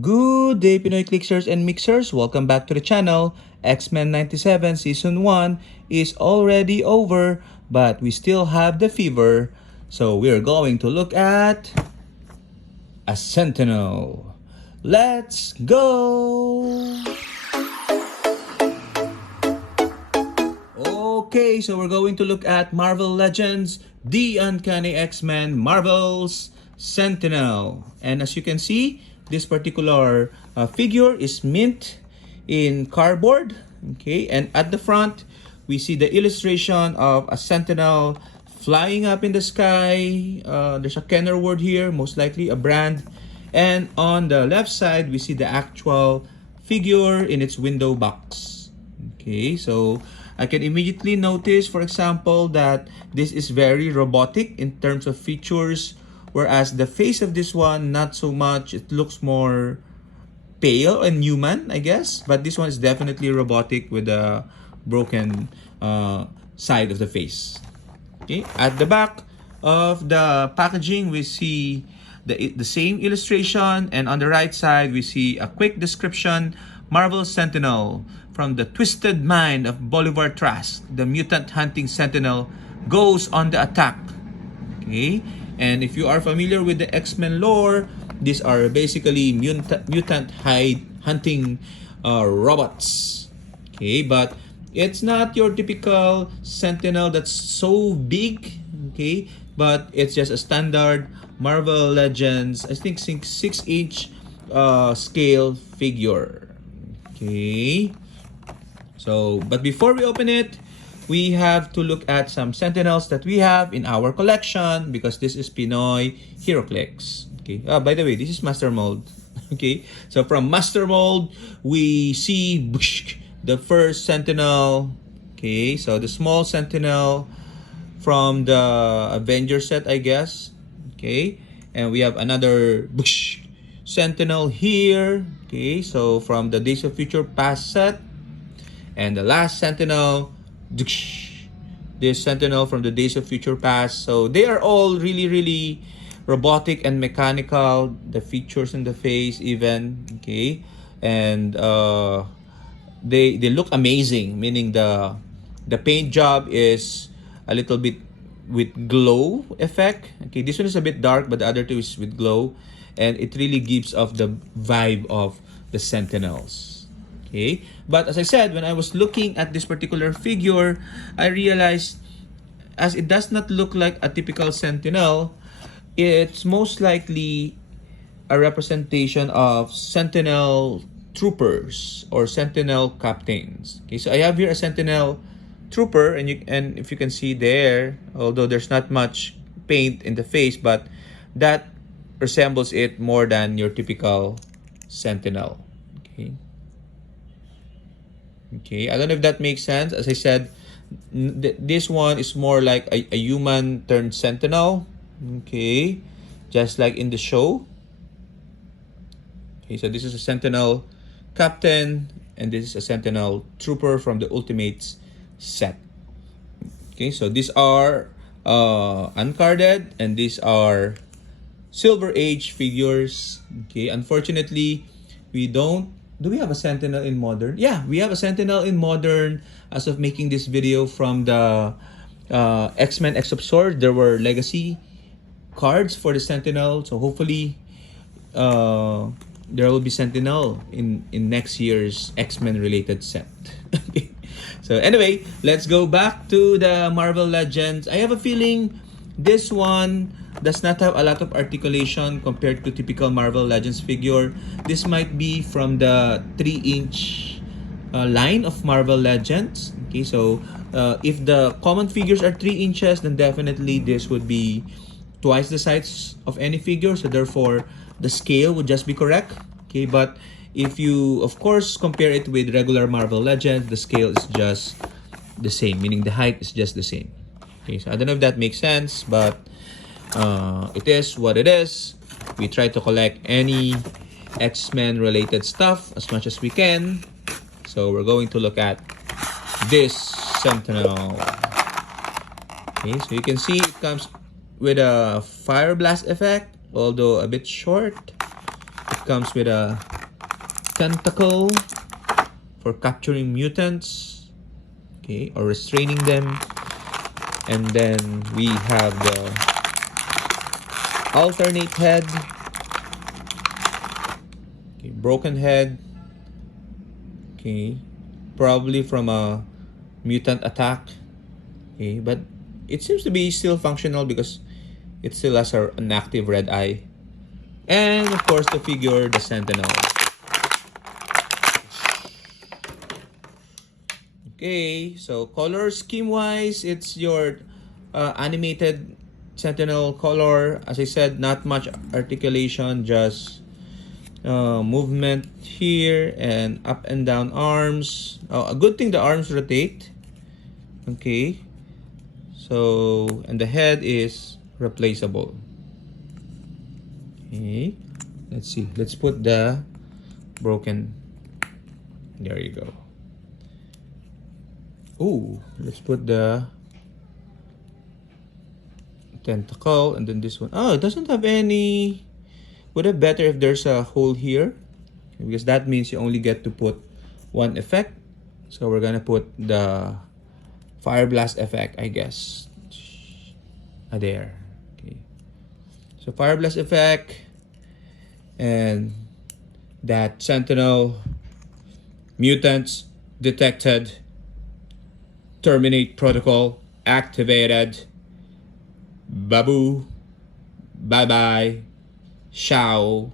Good day, Pinoy Clickers and Mixers. Welcome back to the channel. X-Men 97 Season 1 is already over, but we still have the fever. So we're going to look at a Sentinel. Let's go! Okay, so we're going to look at Marvel Legends, The Uncanny X-Men Marvel's Sentinel. And as you can see, this particular figure is mint in cardboard. Okay, and at the front, we see the illustration of a Sentinel flying up in the sky. There's a Kenner word here, most likely a brand. And on the left side, we see the actual figure in its window box. Okay, so I can immediately notice, for example, that this is very robotic in terms of features, whereas the face of this one, not so much. It looks more pale and human, I guess. But this one is definitely robotic with a broken side of the face. Okay, at the back of the packaging, we see the same illustration, and on the right side, we see a quick description. Marvel Sentinel. From the twisted mind of Bolivar Trask, the mutant hunting sentinel goes on the attack. Okay, and if you are familiar with the X-Men lore, these are basically mutant hunting robots. Okay, but it's not your typical sentinel that's so big. Okay, but it's just a standard Marvel Legends, I think 6-inch scale figure. Okay. So, but before we open it, we have to look at some Sentinels that we have in our collection, because this is Pinoy Heroclix. Okay. By the way, this is Master Mold. Okay. So from Master Mold, we see the first Sentinel. Okay. So the small Sentinel from the Avenger set, I guess. Okay. And we have another Sentinel here. Okay. So from the Days of Future Past set. And the last Sentinel, this Sentinel from the Days of Future Past. So they are all really robotic and mechanical. The features in the face even, okay, and they look amazing. Meaning the paint job is a little bit with glow effect. Okay, this one is a bit dark, but the other two is with glow, and it really gives off the vibe of the Sentinels. Okay, but as I said, when I was looking at this particular figure, I realized, as it does not look like a typical Sentinel, it's most likely a representation of Sentinel troopers or Sentinel captains. Okay, so I have here a Sentinel trooper, and if you can see there, although there's not much paint in the face, but that resembles it more than your typical Sentinel. Okay. Okay, I don't know if that makes sense. As I said, this one is more like a human turned sentinel. Okay, just like in the show. Okay, so this is a sentinel captain, and this is a sentinel trooper from the Ultimates set. Okay, so these are uncarded, and these are Silver Age figures. Okay, unfortunately, we don't. Do we have a Sentinel in Modern? Yeah, we have a Sentinel in Modern as of making this video from the X-Men X of Sword. There were legacy cards for the Sentinel. So hopefully there will be Sentinel in next year's X-Men related set. So anyway, let's go back to the Marvel Legends. I have a feeling this one does not have a lot of articulation compared to typical Marvel Legends figure. This might be from the 3-inch line of Marvel Legends. Okay, so if the common figures are 3 inches, then definitely this would be twice the size of any figure. So therefore, the scale would just be correct. Okay, but if you, of course, compare it with regular Marvel Legends, the scale is just the same, meaning the height is just the same. Okay, so I don't know if that makes sense, but it is what it is. We try to collect any X-Men related stuff as much as we can. So we're going to look at this Sentinel. Okay, so you can see it comes with a fire blast effect, although a bit short. comes with a tentacle for capturing mutants, okay, or restraining them. And then we have the alternate head, okay, broken head, okay, probably from a mutant attack, okay, but it seems to be still functional because it still has an active red eye. And of course the figure, the Sentinel. Okay, so color scheme wise, it's your animated Sentinel color. As I said, not much articulation, just movement here and up and down arms. A good thing the arms rotate. Okay, so and the head is replaceable. Okay, let's see. Let's put the broken. There you go. Ooh, let's put the tentacle and then this one. Oh, it doesn't have any. Would have better if there's a hole here, because that means you only get to put one effect. So we're gonna put the fire blast effect, I guess. There. Okay. So fire blast effect and that Sentinel mutants detected. Terminate protocol activated. Babu. Bye bye. Ciao.